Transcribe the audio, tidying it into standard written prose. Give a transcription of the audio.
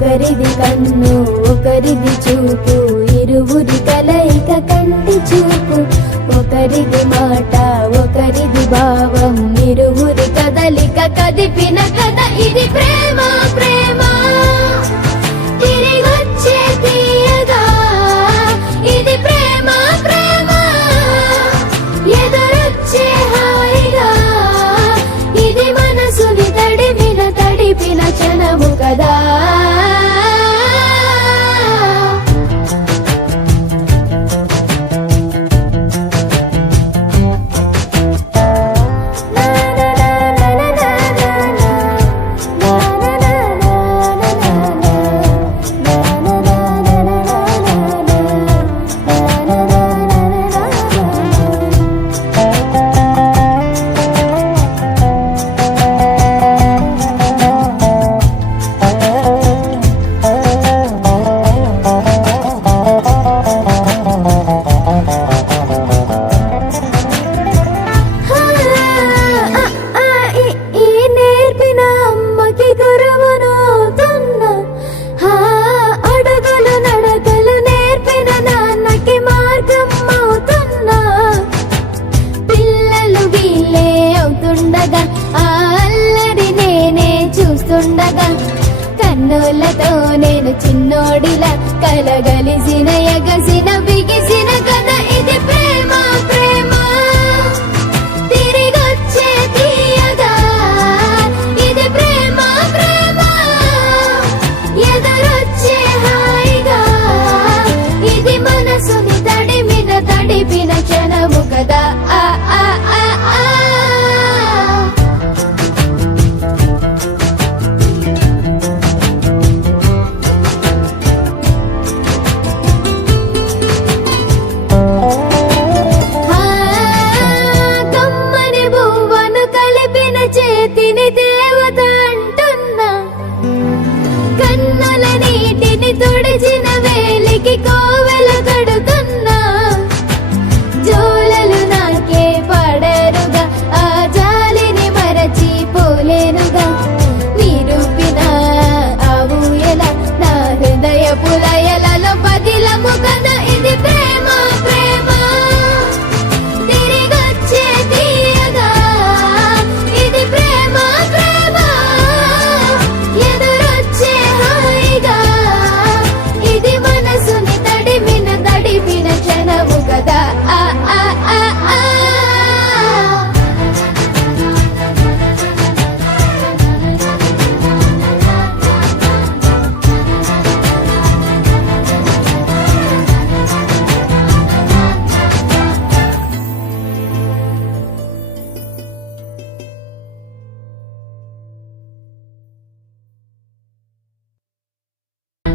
ఒకరిది కన్ను ఒకరిది చూపు, ఇరువురి కలయిక కంటి చూపు. ఒకరిది మాట ఒకరిది భావం, ఇరువురి కదలిక కదిపిన కథ ఇది ప్రేమ. ప్రేమ తిరిగొచ్చే తీయగా ఇది ప్రేమ. ప్రేమ ఎదురొచ్చే హాయిగా ఇది మనసుని తడిపిన క్షణము కదా. కన్నులతో నేను చిన్నోడిలా కలగలిసిన ఎగసిన బిగిసిన కథ ఇది ప్రేమ. ప్రేమ తిరిగొచ్చే తీయగా ఇది ప్రేమ. ప్రేమ ఎదురొచ్చే హాయిగా ఇది మనసుని తడిపిన క్షణము కదా. ఆ ఆ ఆ ఆ దేవత అంటున్నా, కన్నుల నీటిని తుడిచి